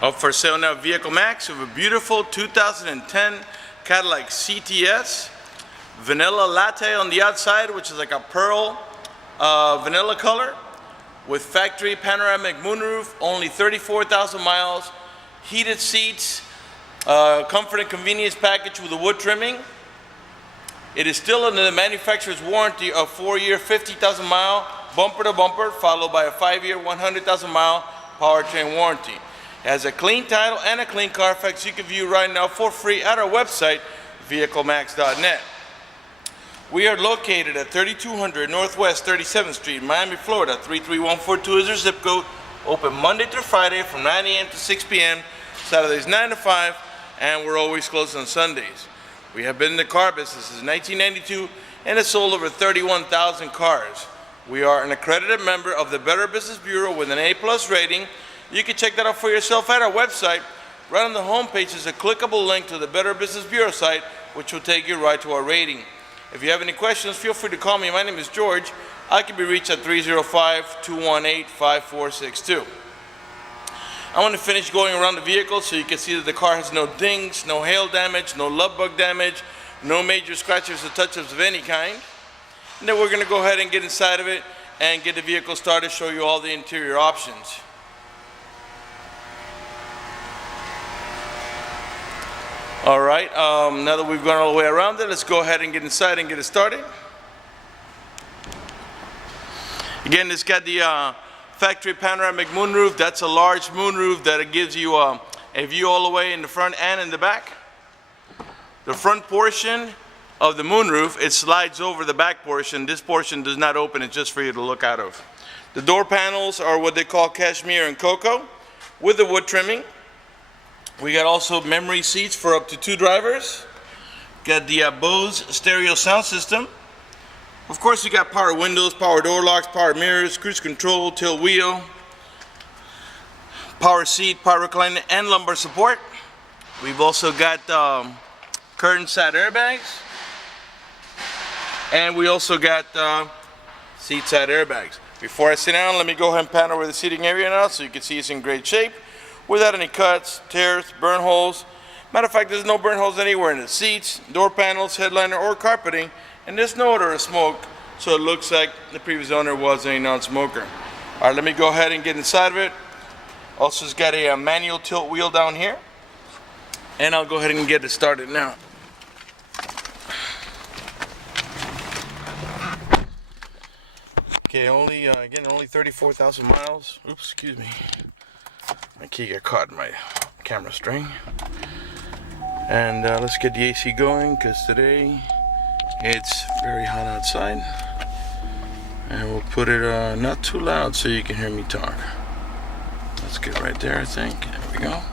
Up for sale now, Vehiclemax with a beautiful 2010 Cadillac CTS. Vanilla latte on the outside, which is like a pearl vanilla color, with factory panoramic moonroof, only 34,000 miles, heated seats, comfort and convenience package with a wood trimming. It is still under the manufacturer's warranty of 4-year, 50,000 mile bumper to bumper, followed by a 5-year, 100,000 mile powertrain warranty. It has a clean title and a clean Carfax you can view right now for free at our website, vehiclemax.net. We are located at 3200 Northwest 37th Street, Miami, Florida. 33142 is our zip code. Open Monday through Friday from 9 a.m. to 6 p.m. Saturdays 9 to 5, and we're always closed on Sundays. We have been in the car business since 1992 and have sold over 31,000 cars. We are an accredited member of the Better Business Bureau with an A+ rating. You can check that out for yourself at our website. Right on the home page is a clickable link to the Better Business Bureau site, which will take you right to our rating. If you have any questions, feel free to call me. My name is George. I can be reached at 305-218-5462. I want to finish going around the vehicle so you can see that the car has no dings, no hail damage, no love bug damage, no major scratches or touch-ups of any kind. And then we're going to go ahead and get inside of it and get the vehicle started, show you all the interior options. All right, now that we've gone all the way around it, let's go ahead and get inside and get it started. Again, it's got the factory panoramic moonroof. That's a large moonroof that it gives you a view all the way in the front and in the back. The front portion of the moonroof, it slides over the back portion. This portion does not open, it's just for you to look out of. The door panels are what they call cashmere and cocoa with the wood trimming. We got also memory seats for up to 2 drivers. Got the Bose stereo sound system. Of course, you got power windows, power door locks, power mirrors, cruise control, tilt wheel, power seat, power recliner, and lumbar support. We've also got curtain side airbags. And we also got seat side airbags. Before I sit down, let me go ahead and pan over the seating area now so you can see it's in great shape, without any cuts, tears, burn holes. Matter of fact, there's no burn holes anywhere in the seats, door panels, headliner, or carpeting, and there's no odor of smoke, so it looks like the previous owner was a non-smoker. All right, let me go ahead and get inside of it. Also, it's got a manual tilt wheel down here, and I'll go ahead and get it started now. Okay, again, only 34,000 miles. Oops, excuse me. My key got caught in my camera string. And let's get the AC going, because today it's very hot outside. And we'll put it not too loud so you can hear me talk. Let's get right there, I think. There we go.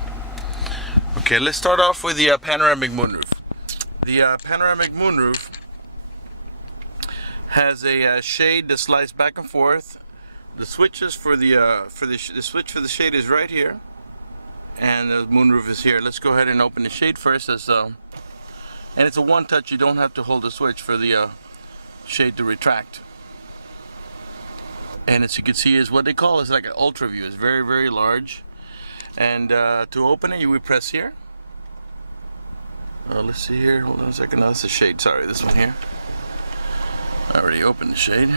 Okay, let's start off with the panoramic moonroof. The panoramic moonroof has a shade that slides back and forth. The switches for the switch for the shade is right here, and the moonroof is here. Let's go ahead and open the shade first. And it's a one-touch. You don't have to hold the switch for the shade to retract. And as you can see, is what they call is like an ultra view. It's very, very large. And to open it, you would press here. Let's see here. Hold on a second. No, that's the shade. Sorry, this one here. I already opened the shade.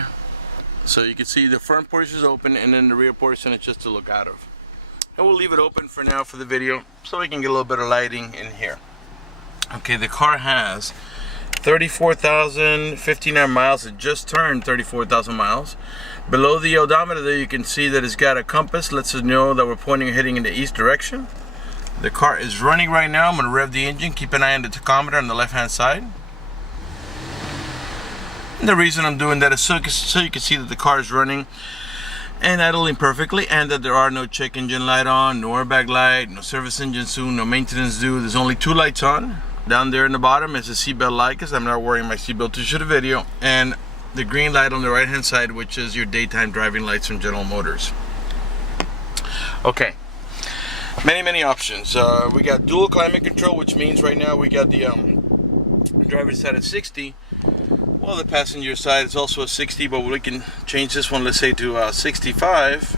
So you can see the front portion is open, and then the rear portion is just to look out of. And we'll leave it open for now for the video so we can get a little bit of lighting in here. Okay, the car has 34,059 miles. It just turned 34,000 miles. Below the odometer there, you can see that it's got a compass. Lets us know that we're pointing and heading in the east direction. The car is running right now. I'm going to rev the engine. Keep an eye on the tachometer on the left hand side. And the reason I'm doing that is so you can see that the car is running and idling perfectly, and that there are no check engine light on, no airbag light, no service engine soon, no maintenance due. There's only 2 lights on. Down there in the bottom is a seatbelt light, because I'm not wearing my seatbelt to shoot a video, and the green light on the right hand side, which is your daytime driving lights from General Motors. Okay, many options. We got dual climate control, which means right now we got the driver's side at 60. Well, the passenger side is also a 60, but we can change this one, let's say, to 65,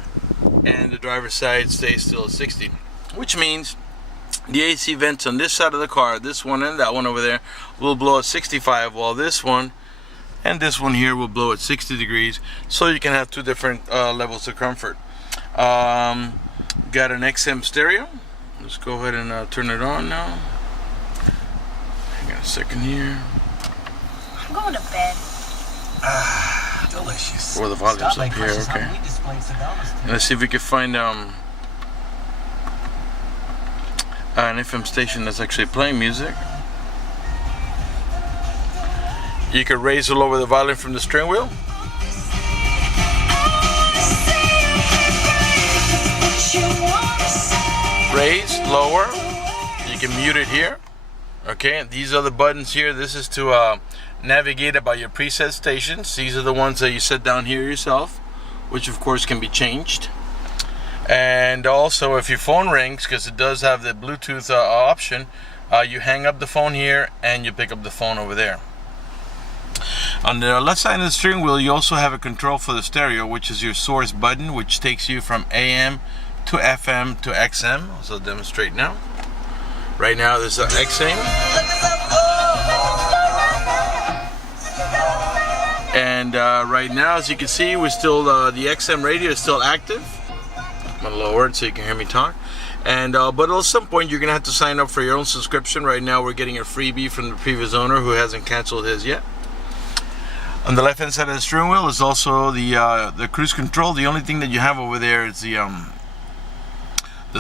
and the driver's side stays still at 60. which means the AC vents on this side of the car, this one and that one over there, will blow at 65, while this one and this one here will blow at 60 degrees, so you can have two different levels of comfort. Got an XM stereo. Let's go ahead and turn it on now. Hang on a second here. I'm going to bed. Delicious. Or the volume's up here, okay. And let's see if we can find an FM station that's actually playing music. You can raise or lower the volume from the steering wheel. Raise, lower. You can mute it here. Okay, these are the buttons here. This is to navigate about your preset stations. These are the ones that you set down here yourself, which of course can be changed. And also, if your phone rings, because it does have the Bluetooth option, you hang up the phone here and you pick up the phone over there. On the left side of the steering wheel, you also have a control for the stereo, which is your source button, which takes you from AM to FM to XM. So I'll demonstrate now. Right now, this is XM. And right now, as you can see, we're still the XM radio is still active. I'm gonna lower it so you can hear me talk. And but at some point, you're gonna have to sign up for your own subscription. Right now, we're getting a freebie from the previous owner who hasn't canceled his yet. On the left-hand side of the steering wheel is also the cruise control. The only thing that you have over there is the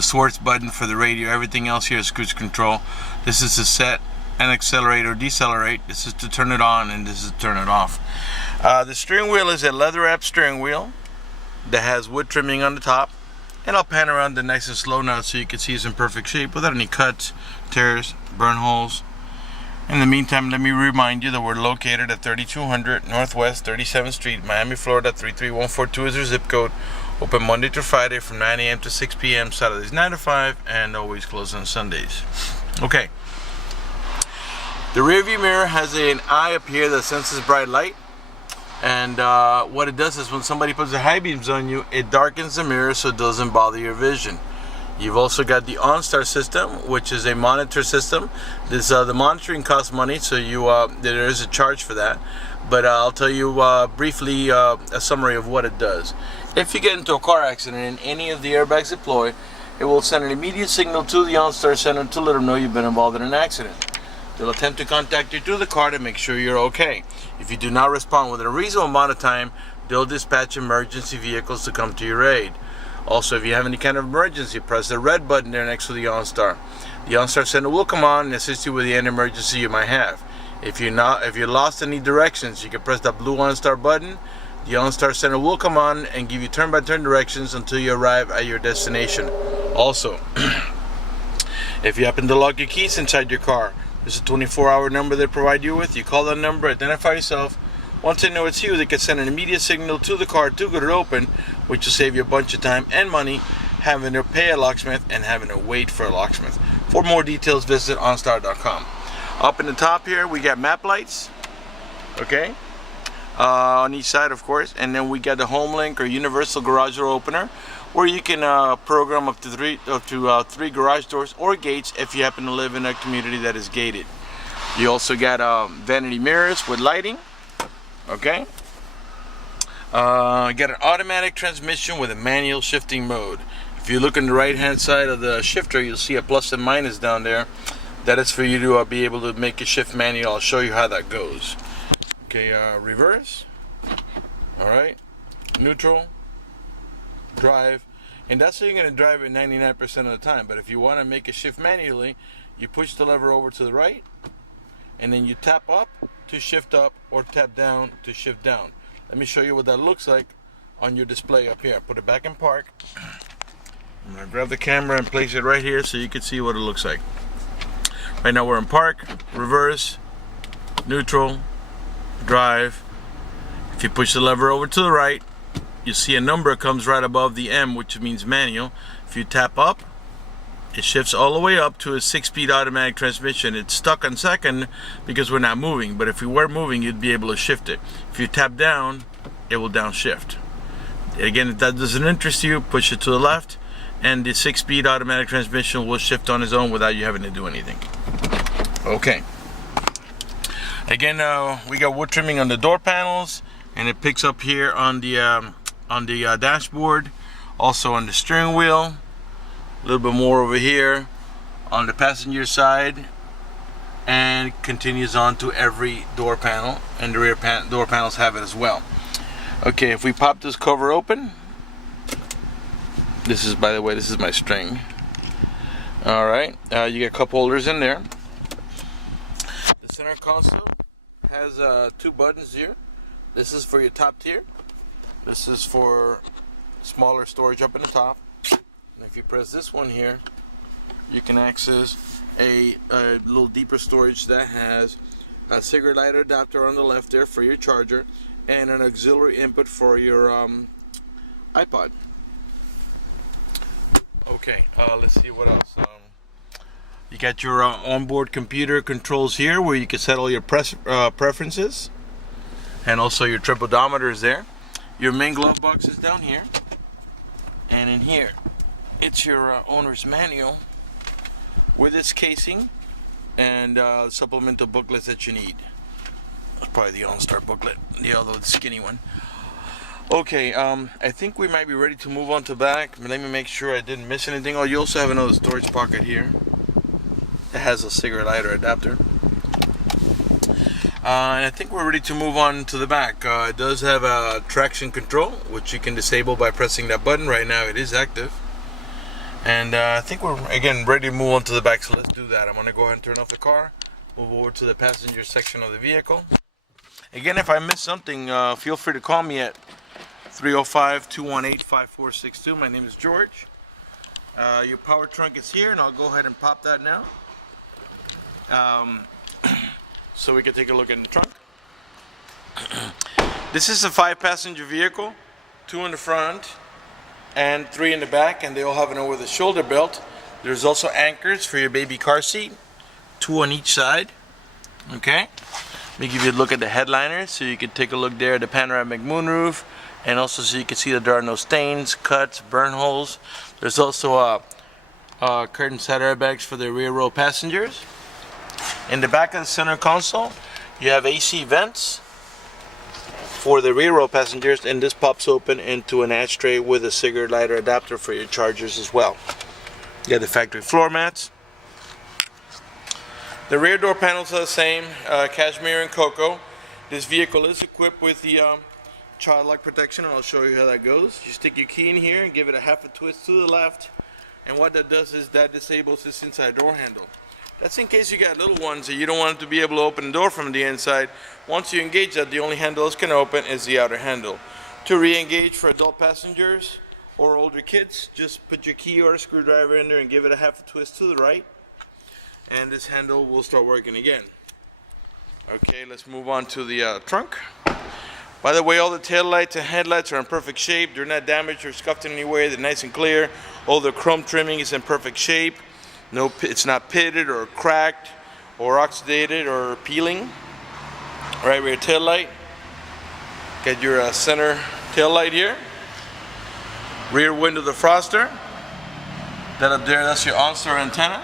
source button for the radio. Everything else here is cruise control. This is to set and accelerate or decelerate. This is to turn it on, and this is to turn it off. The steering wheel is a leather-wrapped steering wheel that has wood trimming on the top. And I'll pan around the nice and slow now so you can see it's in perfect shape without any cuts, tears, burn holes. In the meantime, let me remind you that we're located at 3200 Northwest 37th Street, Miami, Florida 33142 is our zip code. Open Monday through Friday from 9 a.m. to 6 p.m. Saturdays 9 to 5, and always closed on Sundays. Okay. The rear view mirror has an eye up here that senses bright light. And what it does is when somebody puts the high beams on you, it darkens the mirror so it doesn't bother your vision. You've also got the OnStar system, which is a monitor system. This the monitoring costs money, so there is a charge for that. But I'll tell you briefly a summary of what it does. If you get into a car accident and any of the airbags deploy, it will send an immediate signal to the OnStar center to let them know you've been involved in an accident. They'll attempt to contact you through the car to make sure you're okay. If you do not respond within a reasonable amount of time, they'll dispatch emergency vehicles to come to your aid. Also, if you have any kind of emergency, press the red button there next to the OnStar. The OnStar center will come on and assist you with any emergency you might have. If you lost any directions, you can press that blue OnStar button. The OnStar center will come on and give you turn-by-turn directions until you arrive at your destination. Also, if you happen to lock your keys inside your car, there's a 24-hour number they provide you with. You call that number, identify yourself. Once they know it's you, they can send an immediate signal to the car to get it open, which will save you a bunch of time and money having to pay a locksmith and having to wait for a locksmith. For more details, visit onstar.com. Up in the top here, we got map lights, okay, on each side, of course, and then we got the home link or universal garage door opener, where you can program up to three garage doors or gates if you happen to live in a community that is gated. You also got vanity mirrors with lighting. Okay. Got an automatic transmission with a manual shifting mode. If you look on the right hand side of the shifter, you'll see a plus and minus down there. That is for you to be able to make a shift manual. I'll show you how that goes. Okay, reverse. Alright. Neutral. Drive. And that's how you're going to drive it 99% of the time. But if you want to make a shift manually, you push the lever over to the right, and then you tap up to shift up or tap down to shift down. Let me show you what that looks like on your display up here. Put it back in park. I'm going to grab the camera and place it right here so you can see what it looks like. Right now we're in park, reverse, neutral, drive. If you push the lever over to the right, you see a number comes right above the M, which means manual. If you tap up, it shifts all the way up to a 6-speed automatic transmission. It's stuck on second because we're not moving, but if we were moving, you'd be able to shift it. If you tap down, it will downshift. Again, if that doesn't interest you, push it to the left, and the 6-speed automatic transmission will shift on its own without you having to do anything. Okay. Again, we got wood trimming on the door panels, and it picks up here on the dashboard, also on the steering wheel. A little bit more over here on the passenger side, and continues on to every door panel, and the rear door panels have it as well. Okay, if we pop this cover open, this is, by the way, this is my string. All right, you get cup holders in there. The center console has 2 buttons here. This is for your top tier. This is for smaller storage up in the top. And if you press this one here, you can access a little deeper storage that has a cigarette lighter adapter on the left there for your charger, and an auxiliary input for your iPod. Okay, let's see what else. You got your onboard computer controls here, where you can set all your preferences, and also your trip odometer is there. Your main glove box is down here, and in here it's your owner's manual with its casing and supplemental booklets that you need. That's probably the OnStar booklet, the other skinny one. Okay, I think we might be ready to move on to back. Let me make sure I didn't miss anything. Oh, you also have another storage pocket here. It has a cigarette lighter adapter. And I think we're ready to move on to the back. It does have a traction control, which you can disable by pressing that button. Right now it is active. And I think we're, again, ready to move on to the back, so let's do that. I'm going to go ahead and turn off the car, move over to the passenger section of the vehicle. Again, if I miss something, feel free to call me at 305-218-5462. My name is George. Your power trunk is here, and I'll go ahead and pop that now. So we can take a look in the trunk. This is a 5-passenger vehicle, 2 in the front and 3 in the back, and they all have an over-the-shoulder belt. There's also anchors for your baby car seat, 2 on each side. Okay, let me give you a look at the headliner, so you can take a look there at the panoramic moonroof, and also so you can see that there are no stains, cuts, burn holes. There's also curtain side airbags for the rear row passengers. In the back of the center console, you have AC vents for the rear row passengers, and this pops open into an ashtray with a cigarette lighter adapter for your chargers as well. You got the factory floor mats. The rear door panels are the same, cashmere and cocoa. This vehicle is equipped with the child lock protection, and I'll show you how that goes. You stick your key in here and give it a half a twist to the left, and what that does is that disables this inside door handle. That's in case you got little ones and you don't want them to be able to open the door from the inside. Once you engage that, the only handle this can open is the outer handle. To re-engage for adult passengers or older kids, just put your key or a screwdriver in there and give it a half a twist to the right, and this handle will start working again. Okay, let's move on to the trunk. By the way, all the tail lights and headlights are in perfect shape. They're not damaged or scuffed in any way. They're nice and clear. All the chrome trimming is in perfect shape. No, it's not pitted or cracked or oxidated or peeling. Right rear tail light. Got your center tail light here. Rear window defroster. That up there, that's your OnStar antenna.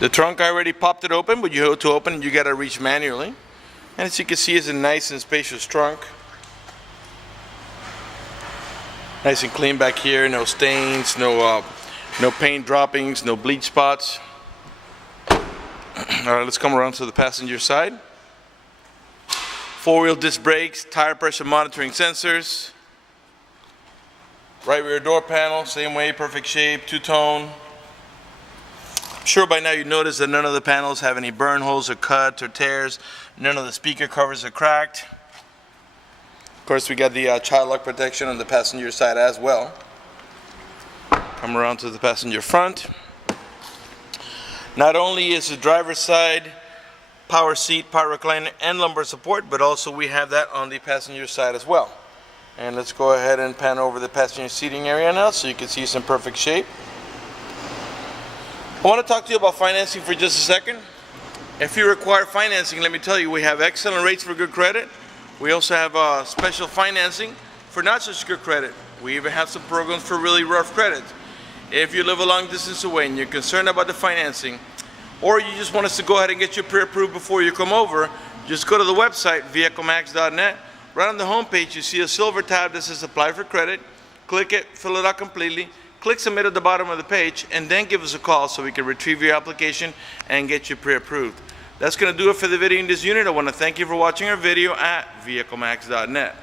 The trunk, I already popped it open, but you have to open it, you gotta reach manually. And as you can see, it's a nice and spacious trunk. Nice and clean back here, no stains, no paint droppings, no bleach spots. Alright, let's come around to the passenger side. 4-wheel disc brakes, tire pressure monitoring sensors. Right rear door panel, same way, perfect shape, two-tone. I'm sure by now you noticed that none of the panels have any burn holes or cuts or tears. None of the speaker covers are cracked. Of course, we got the child lock protection on the passenger side as well. Come around to the passenger front. Not only is the driver's side power seat, power recliner, and lumbar support, but also we have that on the passenger side as well. And let's go ahead and pan over the passenger seating area now so you can see it's in perfect shape. I want to talk to you about financing for just a second. If you require financing, let me tell you, we have excellent rates for good credit. We also have special financing for not such good credit. We even have some programs for really rough credit. If you live a long distance away and you're concerned about the financing, or you just want us to go ahead and get you pre-approved before you come over, just go to the website, vehiclemax.net. Right on the homepage, you see a silver tab that says Apply for Credit. Click it, fill it out completely, click Submit at the bottom of the page, and then give us a call so we can retrieve your application and get you pre-approved. That's going to do it for the video in this unit. I want to thank you for watching our video at vehiclemax.net.